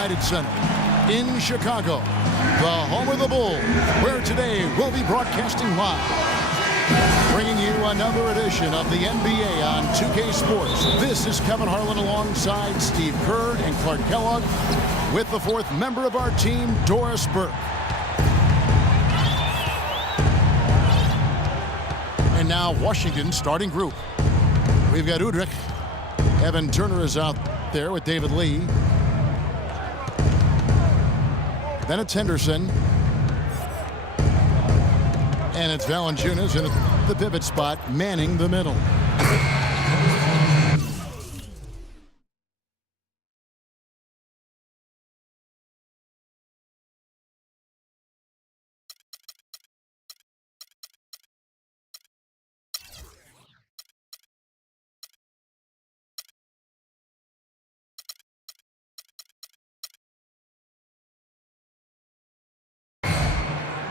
United Center in Chicago, the home of the Bulls, where today we'll be broadcasting live, bringing you another edition of the NBA on 2K Sports. This is Kevin Harlan alongside Steve Kerr and Clark Kellogg with the fourth member of our team, Doris Burke. And now Washington's starting group. We've got Udrich. Evan Turner is out there with David Lee. Then it's Henderson. And it's Valanciunas in the pivot spot, manning the middle.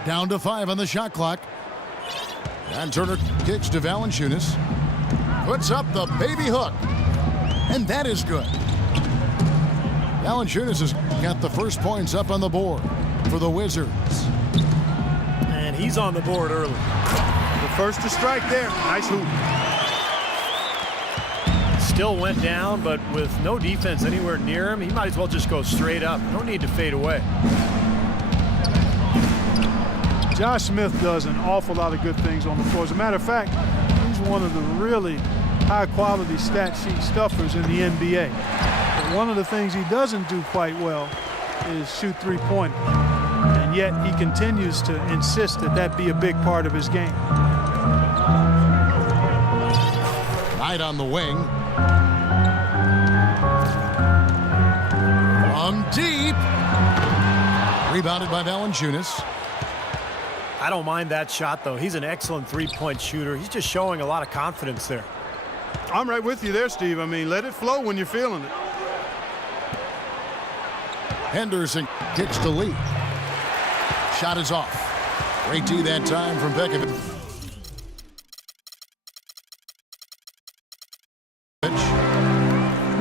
Down to 5 on the shot clock. And Turner kicks to Valanciunas. Puts up the baby hook. And that is good. Valanciunas has got the first points up on the board for the Wizards. And he's on the board early. The first to strike there. Nice hoop. Still went down, but with no defense anywhere near him, he might as well just go straight up. No need to fade away. Josh Smith does an awful lot of good things on the floor. As a matter of fact, he's one of the really high-quality stat sheet stuffers in the NBA. But one of the things he doesn't do quite well is shoot three-pointers. And yet he continues to insist that that be a big part of his game. Knight on the wing. From deep. Rebounded by Valanciunas. I don't mind that shot, though. He's an excellent three-point shooter. He's just showing a lot of confidence there. I'm right with you there, Steve. I mean, let it flow when you're feeling it. Henderson kicks to Lee. Shot is off. Great D that time from Bekovic.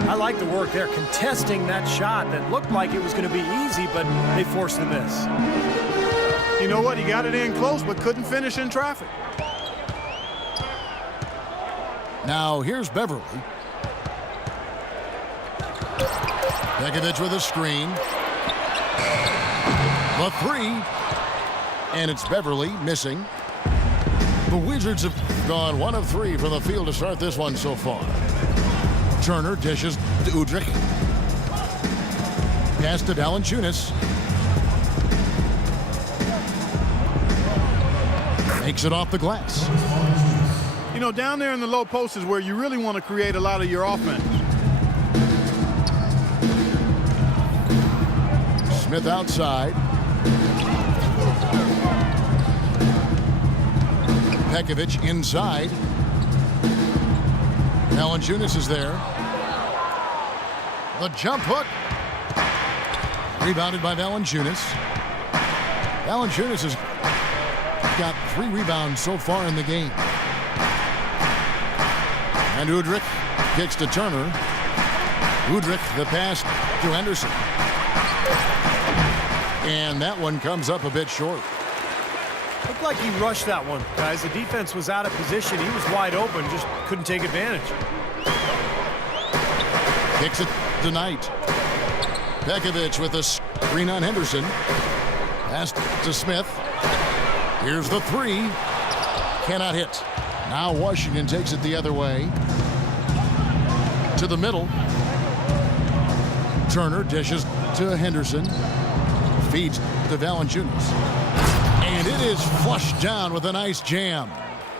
I like the work there, contesting that shot that looked like it was going to be easy, but they forced the miss. You know what? He got it in close, but couldn't finish in traffic. Now here's Beverly. Bekovic with a screen. The three. And it's Beverly missing. The Wizards have gone 1 of 3 from the field to start this one so far. Turner dishes to Udrich. Pass to Valanciunas. Makes it off the glass. You know, down there in the low post is where you really want to create a lot of your offense. Smith outside. Bekovic inside. Valanciunas is there. The jump hook. Rebounded by Valanciunas. Valanciunas has got 3 rebounds so far in the game. And Udrich kicks to Turner. Udrich, the pass to Henderson. And that one comes up a bit short. Looked like he rushed that one, guys. The defense was out of position. He was wide open, just couldn't take advantage. Kicks it to Knight. Bekovic with a screen on Henderson. Pass to Smith. Here's the 3. Cannot hit. Now Washington takes it the other way. To the middle. Turner dishes to Henderson. Feeds to Valanciunas. And it is flushed down with a nice jam.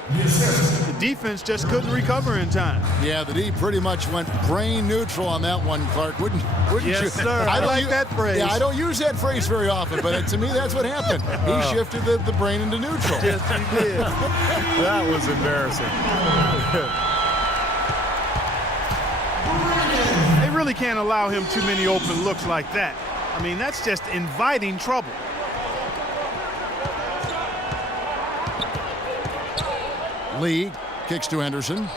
The defense just couldn't recover in time. Yeah, the D pretty much went brain neutral on that one, Clark. Wouldn't yes, you? Sir. I like that phrase. Yeah, I don't use that phrase very often, but to me, that's what happened. He shifted the brain into neutral. Yes, he did. That was embarrassing. They really can't allow him too many open looks like that. I mean, that's just inviting trouble. Lee kicks to Henderson.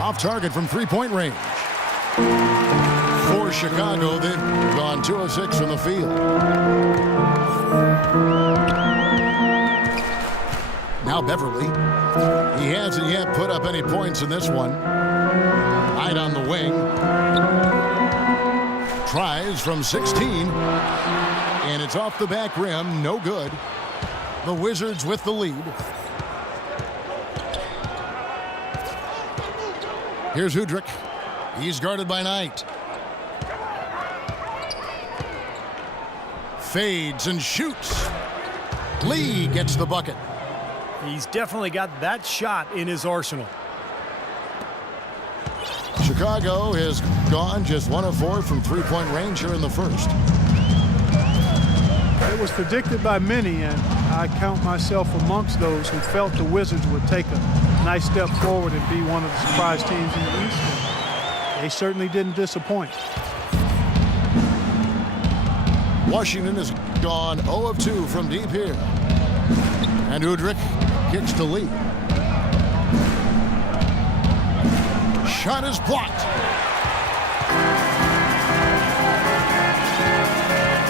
Off target from three-point range. For Chicago, they've gone 2 of 6 from the field. Now Beverly. He hasn't yet put up any points in this one. Hyde on the wing. Tries from 16. And it's off the back rim. No good. The Wizards with the lead. Here's Udrich. He's guarded by Knight. Fades and shoots. Lee gets the bucket. He's definitely got that shot in his arsenal. Chicago has gone just 1 of 4 from three-point range here in the first. It was predicted by many, and I count myself amongst those who felt the Wizards would take a nice step forward and be one of the surprise teams in the East. They certainly didn't disappoint. Washington has gone 0 of 2 from deep here. And Udrich kicks to Lee. Shot is blocked.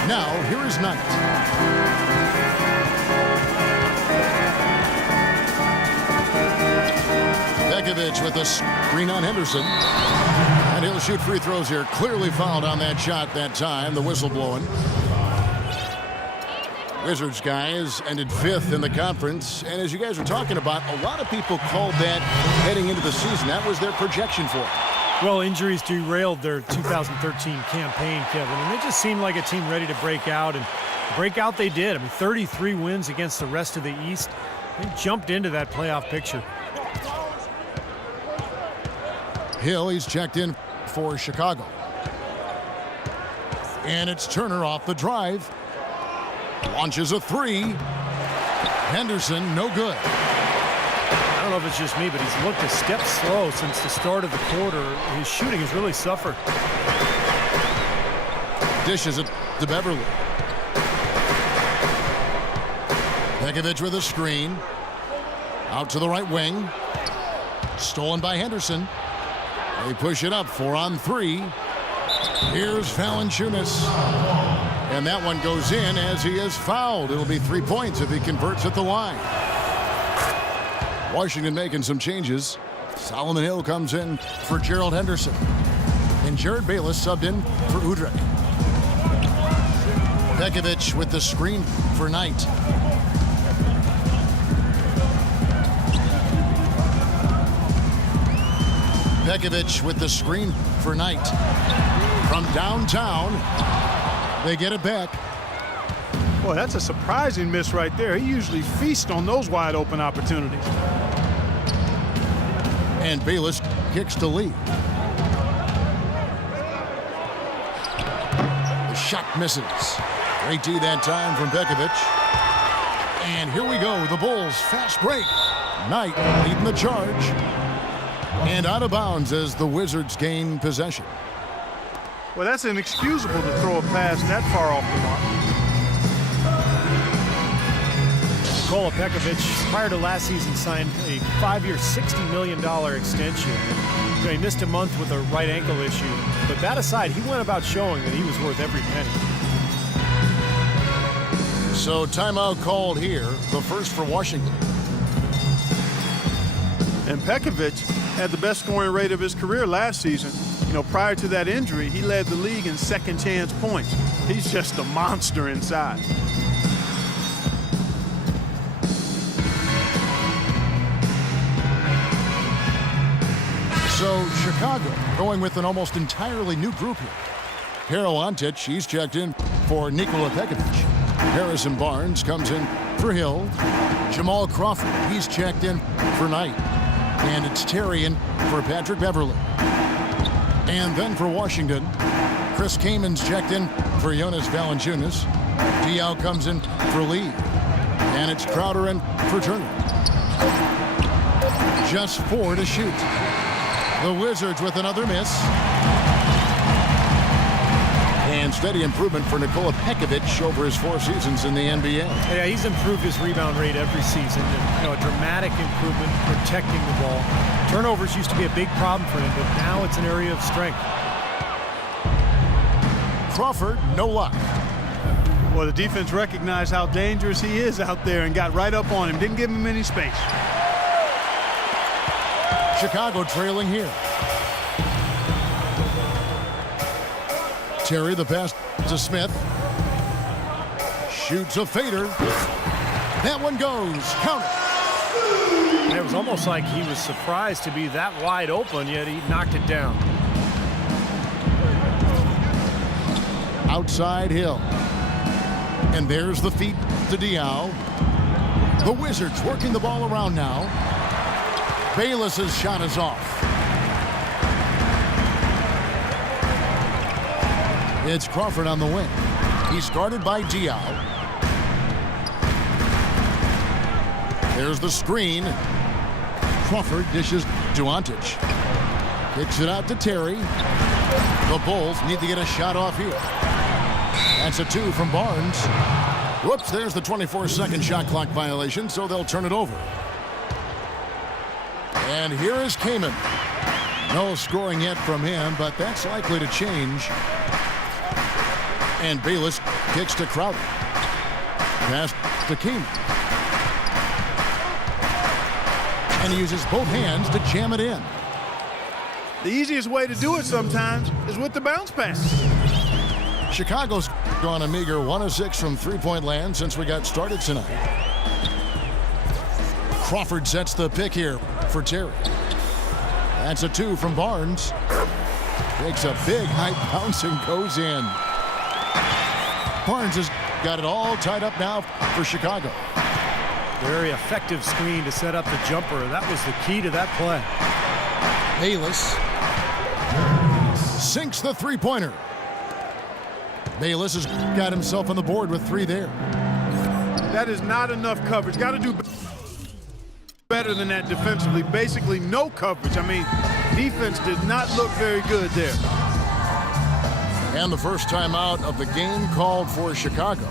Now, here is Knight. Bekovic with a screen on Henderson. And he'll shoot free throws here. Clearly fouled on that shot that time. The whistle blowing. Wizards guys ended 5th in the conference. And as you guys were talking about, a lot of people called that heading into the season. That was their projection for it. Well, injuries derailed their 2013 campaign, Kevin, and they just seemed like a team ready to break out, and break out they did. I mean, 33 wins against the rest of the East. They jumped into that playoff picture. Hill, he's checked in for Chicago. And it's Turner off the drive. Launches a 3. Henderson, no good. I don't know if it's just me, but he's looked a step slow since the start of the quarter. His shooting has really suffered. Dishes it to Beverly. Bekovic with a screen. Out to the right wing. Stolen by Henderson. They push it up 4 on 3. Here's Valanciunas. And that one goes in as he is fouled. It'll be 3 points if he converts at the line. Washington making some changes. Solomon Hill comes in for Gerald Henderson. And Jared Bayless subbed in for Udrich. Bekovic with the screen for Knight. Bekovic with the screen for Knight. From downtown, they get it back. Boy, that's a surprising miss right there. He usually feasts on those wide open opportunities. And Bayless kicks to Lee. The shot misses. Great D that time from Bekovic. And here we go. The Bulls fast break. Knight leading the charge. And out of bounds as the Wizards gain possession. Well, that's inexcusable to throw a pass that far off the mark. Nikola Pekovic, prior to last season, signed a 5-year, $60 million extension. You know, he missed a month with a right ankle issue. But that aside, he went about showing that he was worth every penny. So timeout called here, the first for Washington. And Pekovic had the best scoring rate of his career last season. You know, prior to that injury, he led the league in second chance points. He's just a monster inside. So Chicago going with an almost entirely new group here. Hero Ontic, he's checked in for Nikola Pekovic. Harrison Barnes comes in for Hill. Jamal Crawford, he's checked in for Knight. And it's Terry in for Patrick Beverly. And then for Washington, Chris Kamen's checked in for Jonas Valanciunas. Diaw comes in for Lee. And it's Crowder in for Turner. Just 4 to shoot. The Wizards with another miss. And steady improvement for Nikola Pekovic over his 4 seasons in the NBA. Yeah, he's improved his rebound rate every season. And, you know, a dramatic improvement protecting the ball. Turnovers used to be a big problem for him, but now it's an area of strength. Crawford, no luck. Well, the defense recognized how dangerous he is out there and got right up on him. Didn't give him any space. Chicago trailing here. Terry, the pass to Smith. Shoots a fader. That one goes. Count it. It was almost like he was surprised to be that wide open, yet he knocked it down. Outside Hill. And there's the feet to Diao. The Wizards working the ball around now. Bayless's shot is off. It's Crawford on the wing. He's guarded by Diao. There's the screen. Crawford dishes to Antich. Kicks it out to Terry. The Bulls need to get a shot off here. That's a 2 from Barnes. Whoops, there's the 24-second shot clock violation, so they'll turn it over. And here is Kamen. No scoring yet from him, but that's likely to change. And Bayless kicks to Crowder. Pass to Kamen. And he uses both hands to jam it in. The easiest way to do it sometimes is with the bounce pass. Chicago's gone a meager 1 of 6 from three-point land since we got started tonight. Crawford sets the pick here for Terry. That's a 2 from Barnes. Takes a big high bounce and goes in. Barnes has got it all tied up now for Chicago. Very effective screen to set up the jumper. That was the key to that play. Bayless sinks the three-pointer. Bayless has got himself on the board with 3 there. That is not enough coverage. Got to do better than that defensively. Basically no coverage. I mean, defense did not look very good there. And the first timeout of the game called for Chicago.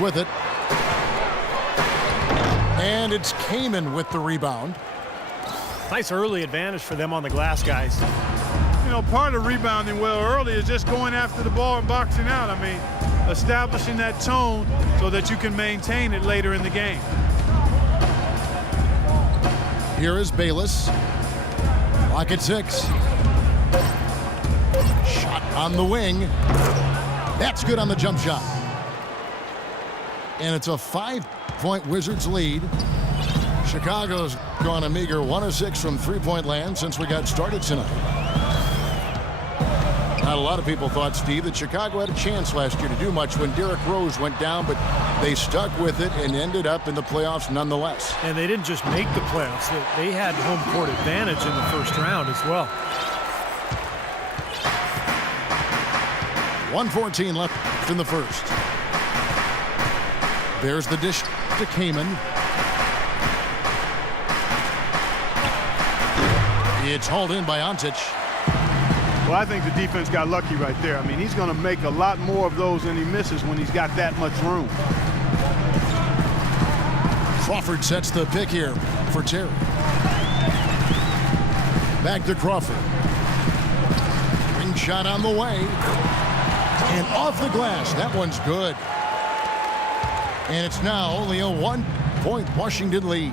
With it. And it's Kamen with the rebound. Nice early advantage for them on the glass, guys. You know, part of rebounding well early is just going after the ball and boxing out. I mean, establishing that tone so that you can maintain it later in the game. Here is Bayless. Clock at 6. Shot on the wing. That's good on the jump shot. And it's a 5-point Wizards lead. Chicago's gone a meager 1 of 6 from three-point land since we got started tonight. Not a lot of people thought, Steve, that Chicago had a chance last year to do much when Derrick Rose went down, but they stuck with it and ended up in the playoffs nonetheless. And they didn't just make the playoffs. They had home court advantage in the first round as well. 1:14 left in the first. There's the dish to Kamen. It's hauled in by Antich. Well, I think the defense got lucky right there. I mean, he's going to make a lot more of those than he misses when he's got that much room. Crawford sets the pick here for Terry. Back to Crawford. Ring shot on the way. And off the glass. That one's good. And it's now only a 1-point Washington lead.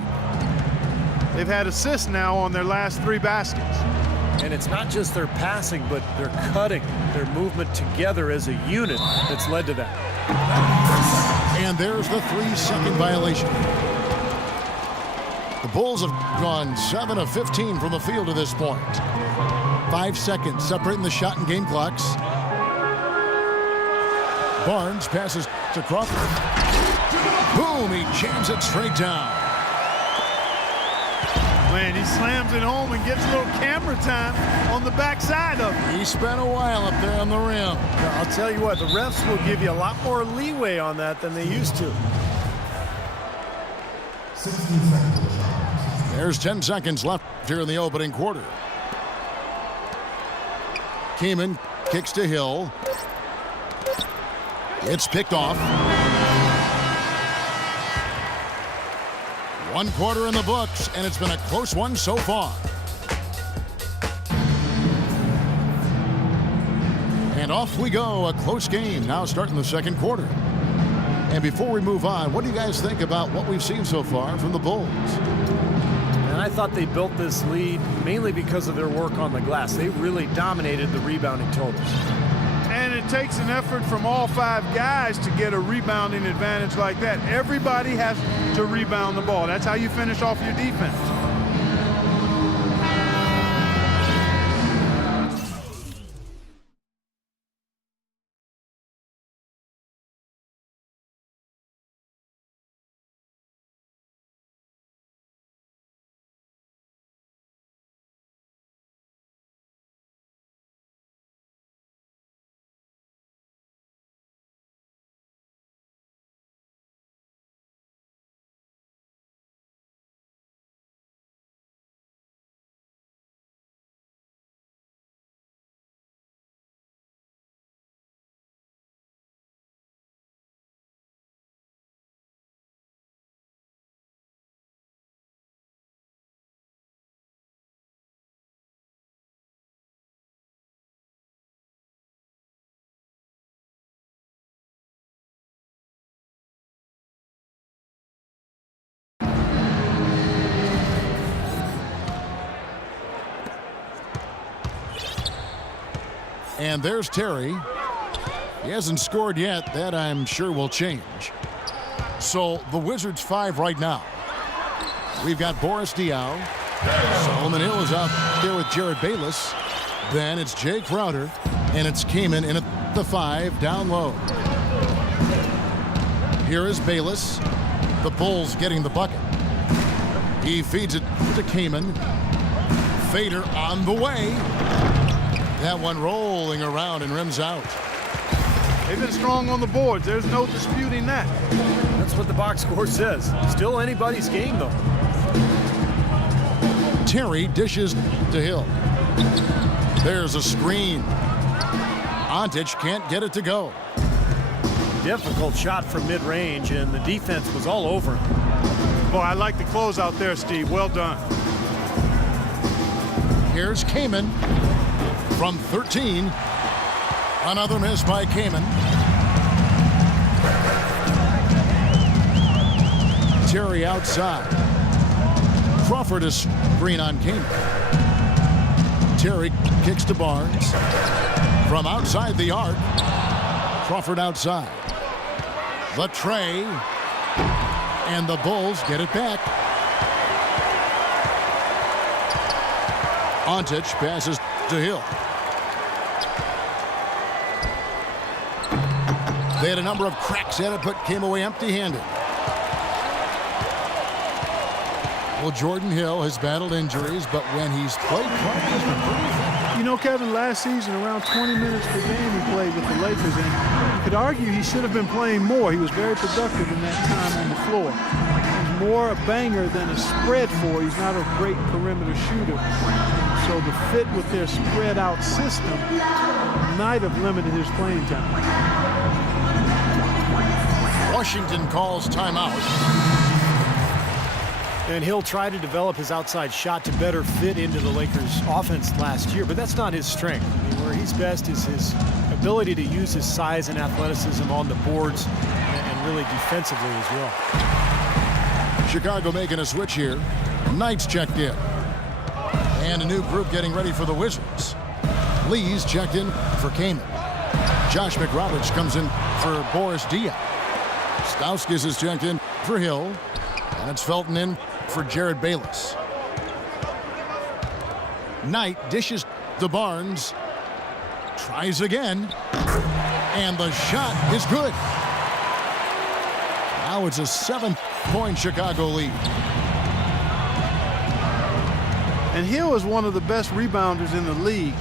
They've had assists now on their last 3 baskets. And it's not just their passing, but their cutting, their movement together as a unit that's led to that. And there's the 3-second violation. The Bulls have gone 7 of 15 from the field to this point. 5 seconds separating the shot and game clocks. Barnes passes to Crawford. Boom, he jams it straight down. Man, he slams it home and gets a little camera time on the backside of it. He spent a while up there on the rim. Now, I'll tell you what, the refs will give you a lot more leeway on that than they used to. There's 10 seconds left here in the opening quarter. Keeman kicks to Hill. It's picked off. 1 quarter in the books, and it's been a close one so far. And off we go, a close game now starting the second quarter. And before we move on, what do you guys think about what we've seen so far from the Bulls? And I thought they built this lead mainly because of their work on the glass. They really dominated the rebounding totals. And it takes an effort from all 5 guys to get a rebounding advantage like that. Everybody has to rebound the ball. That's how you finish off your defense. And there's Terry. He hasn't scored yet. That I'm sure will change. So the Wizards 5 right now. We've got Boris Diaw. Solomon Hill is out there with Jared Bayless. Then it's Jay Crowder. And it's Kaman in at the 5 down low. Here is Bayless. The Bulls getting the bucket. He feeds it to Kaman. Fader on the way. That one rolling around and rims out. They've been strong on the boards. There's no disputing that. That's what the box score says. Still anybody's game, though. Terry dishes to Hill. There's a screen. Ontic can't get it to go. Difficult shot from mid-range, and the defense was all over him. Boy, I like the close out there, Steve. Well done. Here's Kaman from 13. Another miss by Kaman. Terry outside. Crawford is screen on Kaman. Terry kicks to Barnes. From outside the arc. Crawford outside. The tray. And the Bulls get it back. Ontic passes to Hill. They had a number of cracks at it, but came away empty-handed. Well, Jordan Hill has battled injuries, but when he's played, he's been pretty effective. You know, Kevin, last season, around 20 minutes per game he played with the Lakers, and you could argue he should have been playing more. He was very productive in that time on the floor. He's more a banger than a spread four. He's not a great perimeter shooter. So the fit with their spread out system might have limited his playing time. Washington calls timeout. And he'll try to develop his outside shot to better fit into the Lakers' offense last year, but that's not his strength. I mean, where he's best is his ability to use his size and athleticism on the boards and really defensively as well. Chicago making a switch here. Knight's checked in. And a new group getting ready for the Wizards. Lee's checked in for Kaman. Josh McRoberts comes in for Boris Diaw. Stauskas is checked in for Hill. And it's Felton in for Jared Bayless. Knight dishes to Barnes. Tries again. And the shot is good. Now it's a 7-point Chicago lead. And Hill is one of the best rebounders in the league.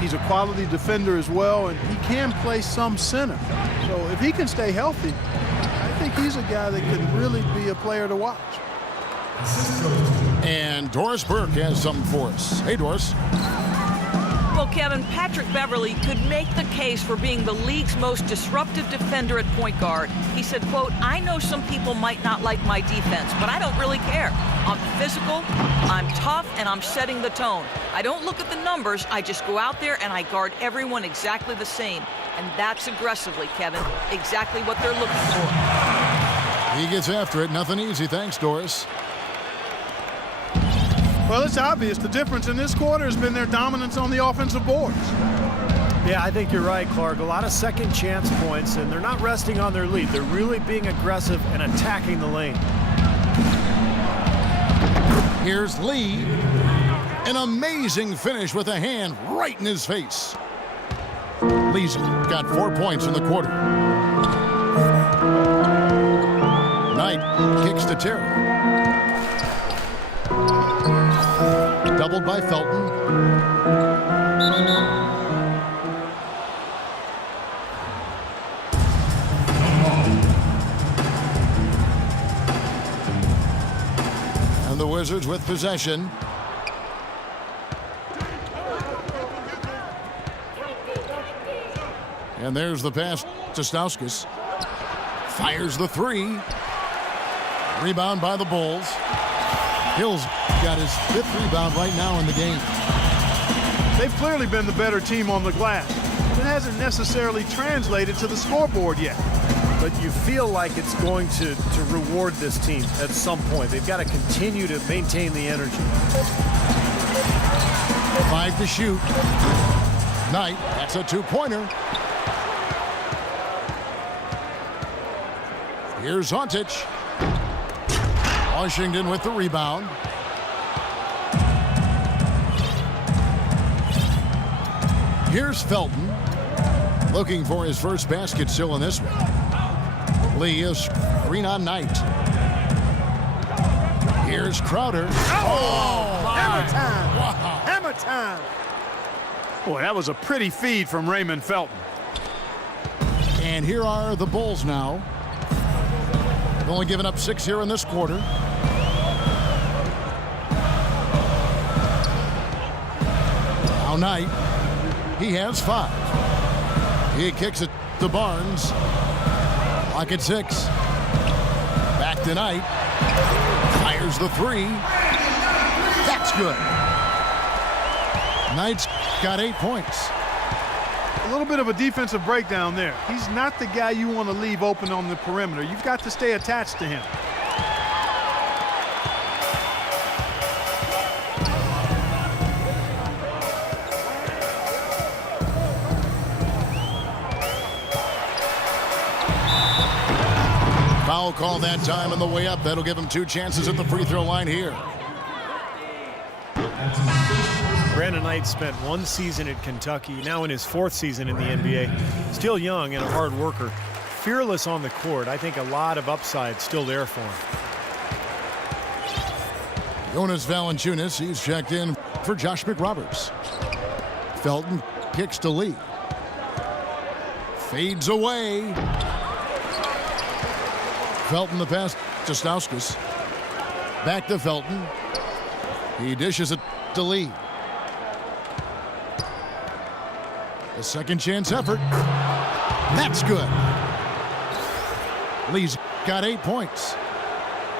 He's a quality defender as well, and he can play some center. So if he can stay healthy, I think he's a guy that can really be a player to watch. And Doris Burke has something for us. Hey, Doris. Well, Kevin, Patrick Beverley could make the case for being the league's most disruptive defender at point guard. He said, quote, "I know some people might not like my defense, but I don't really care. I'm physical, I'm tough, and I'm setting the tone. I don't look at the numbers, I just go out there and I guard everyone exactly the same." And that's aggressively, Kevin, exactly what they're looking for. He gets after it. Nothing easy. Thanks, Doris. Well, it's obvious the difference in this quarter has been their dominance on the offensive boards. Yeah, I think you're right, Clark. A lot of second chance points, and they're not resting on their lead. They're really being aggressive and attacking the lane. Here's Lee. An amazing finish with a hand right in his face. Lee's got 4 points in the quarter. Knight kicks to Terry. Doubled by Felton. And the Wizards with possession. And there's the pass to Stauskas. Fires the three. Rebound by the Bulls. Hill's got his 5th rebound right now in the game. They've clearly been the better team on the glass. It hasn't necessarily translated to the scoreboard yet. But you feel like it's going to reward this team at some point. They've got to continue to maintain the energy. 5 to shoot. Knight, that's a 2-pointer. Here's Huntich. Washington with the rebound. Here's Felton. Looking for his first basket still in this one. Lee is green on Knight. Here's Crowder. Oh, hammer time. Wow. Hammer time. Boy, that was a pretty feed from Raymond Felton. And here are the Bulls now. They've only given up 6 here in this quarter. Now Knight, he has 5. He kicks it to Barnes. Clock at 6. Back to Knight. Fires the 3. That's good. Knight's got 8 points. A little bit of a defensive breakdown there. He's not the guy you want to leave open on the perimeter. You've got to stay attached to him. Foul call that time on the way up. That'll give him 2 chances at the free throw line here. Brandon Knight spent 1 season at Kentucky, now in his 4th season in the NBA. Still young and a hard worker. Fearless on the court. I think a lot of upside still there for him. Jonas Valanciunas, he's checked in for Josh McRoberts. Felton kicks to Lee. Fades away. Felton the pass to Stauskas. Back to Felton. He dishes it to Lee. A second chance effort. That's good. Lee's got 8 points.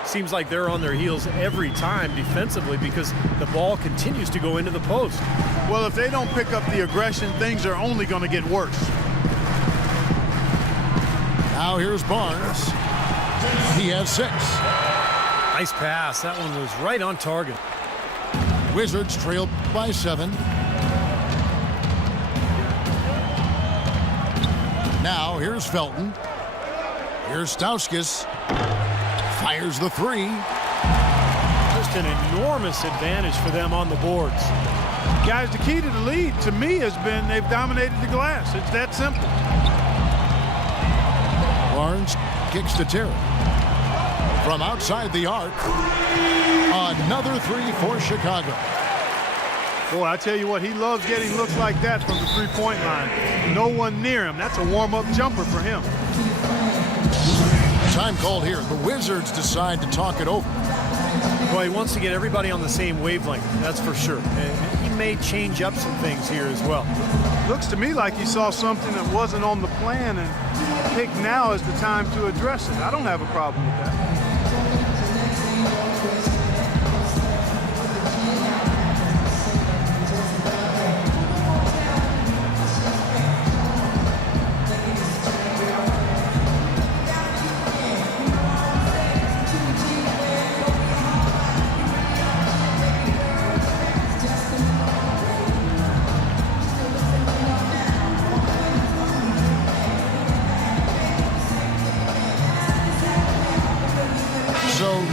seems like they're on their heels every time defensively because the ball continues to go into the post. Well, if they don't pick up the aggression, things are only going to get worse. Now here's Barnes. He has 6. Nice pass. That one was right on target. Wizards trail by 7. Now here's Felton. Here's Stauskas. Fires the 3. Just an enormous advantage for them on the boards. Guys, the key to the lead to me has been they've dominated the glass. It's that simple. Barnes kicks to Terry. From outside the arc, another 3 for Chicago. Boy, I tell you what, he loves getting looks like that from the three-point line. No one near him. That's a warm-up jumper for him. Time called here. The Wizards decide to talk it over. Well, he wants to get everybody on the same wavelength, that's for sure. And he may change up some things here as well. Looks to me like he saw something that wasn't on the plan and picked now is the time to address it. I don't have a problem with that.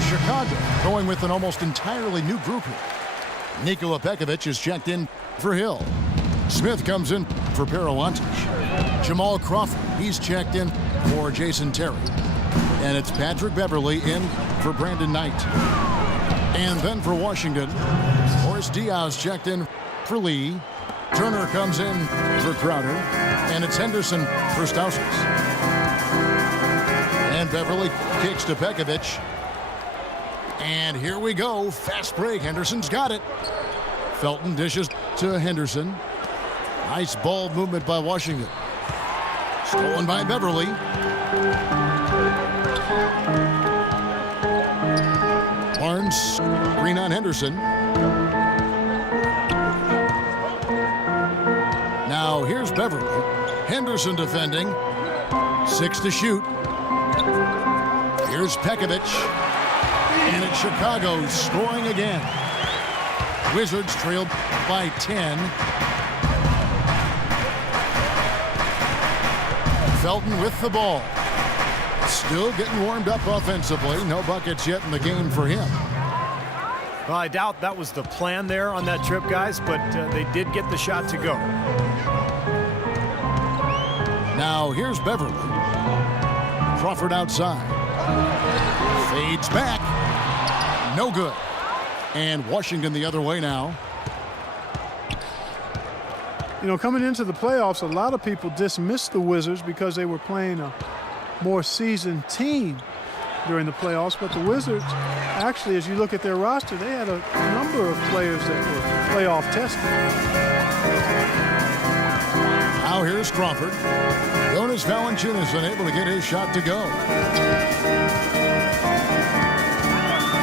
Chicago going with an almost entirely new group here. Nikola Pekovic is checked in for Hill. Smith comes in for Parawantic. Jamal Crawford, he's checked in for Jason Terry. And it's Patrick Beverly in for Brandon Knight. And then for Washington, Horace Diaz checked in for Lee. Turner comes in for Crowder. And it's Henderson for Stauskas. And Beverly kicks to Pekovic. And here we go. Fast break. Henderson's got it. Felton dishes to Henderson. Nice ball movement by Washington. Stolen by Beverly. Barnes screen on Henderson. Now here's Beverly. Henderson defending. 6 to shoot. Here's Pekovic. And it's Chicago scoring again. Wizards trailed by 10. Felton with the ball. Still getting warmed up offensively. No buckets yet in the game for him. Well, I doubt that was the plan there on that trip, guys, but they did get the shot to go. Now here's Beverly. Crawford outside. Fades back. No good. And Washington the other way now. You know, coming into the playoffs, a lot of people dismissed the Wizards because they were playing a more seasoned team during the playoffs. But the Wizards, actually, as you look at their roster, they had a number of players that were playoff tested. Now here's Crawford. Jonas Valanciunas unable to get his shot to go.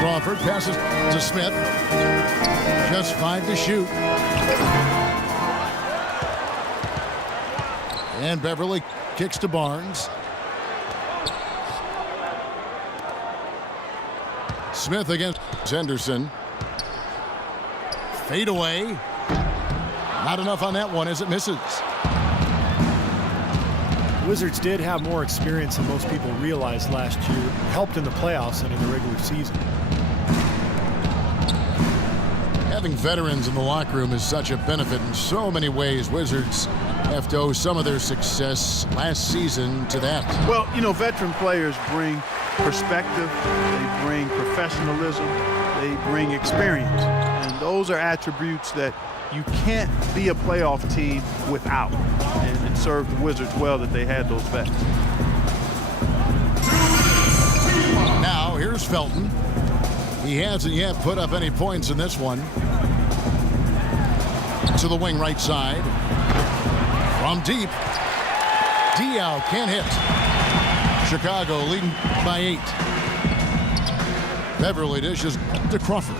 Crawford passes to Smith. Just 5 to shoot. And Beverly kicks to Barnes. Smith against Henderson. Fade away. Not enough on that one as it misses. Wizards did have more experience than most people realized last year. Helped in the playoffs and in the regular season. Having veterans in the locker room is such a benefit in so many ways. Wizards have to owe some of their success last season to that. Well, you know, veteran players bring perspective, they bring professionalism, they bring experience. And those are attributes that you can't be a playoff team without. And it served the Wizards well that they had those vets. Now here's Felton. He hasn't yet put up any points in this one. To the wing right side. From deep. Diaw can't hit. Chicago leading by 8. Beverly dishes to Crawford.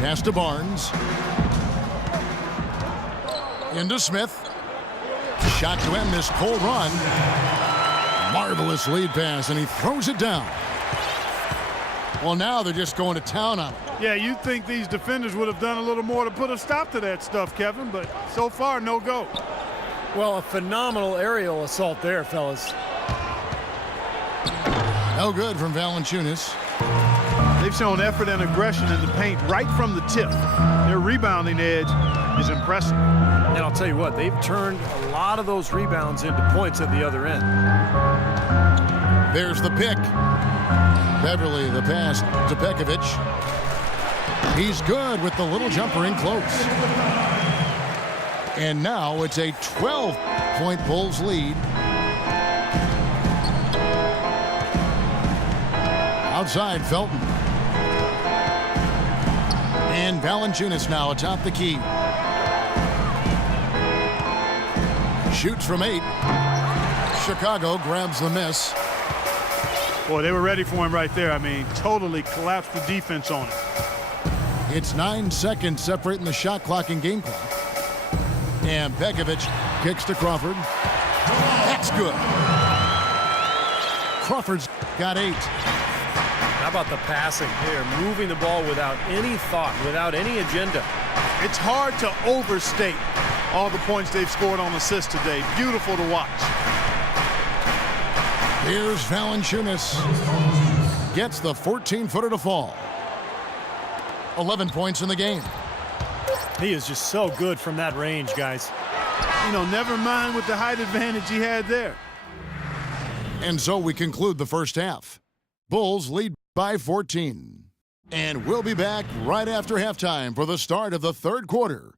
Pass to Barnes. Into Smith. Shot to end this cold run. Marvelous lead pass, and he throws it down. Well, now they're just going to town on it. Yeah, you'd think these defenders would have done a little more to put a stop to that stuff, Kevin, but so far, no go. Well, a phenomenal aerial assault there, fellas. No good from Valanciunas. They've shown effort and aggression in the paint right from the tip. Their rebounding edge is impressive. And I'll tell you what, they've turned a lot of those rebounds into points at the other end. There's the pick. Beverly, the pass to Pekovic. He's good with the little jumper in close. And now it's a 12-point Bulls lead. Outside, Felton. And Valanciunas now atop the key. Shoots from 8. Chicago grabs the miss. Boy, they were ready for him right there. I mean, totally collapsed the defense on it. It's 9 seconds separating the shot clock and game clock. And Pekovic kicks to Crawford. That's good. Crawford's got 8. How about the passing? They're moving the ball without any thought, without any agenda. It's hard to overstate all the points they've scored on assists today. Beautiful to watch. Here's Valanciunas. Gets the 14-footer to fall. 11 points in the game. He is just so good from that range, guys. You know, never mind with the height advantage he had there. And so we conclude the first half. Bulls lead by 14. And we'll be back right after halftime for the start of the third quarter.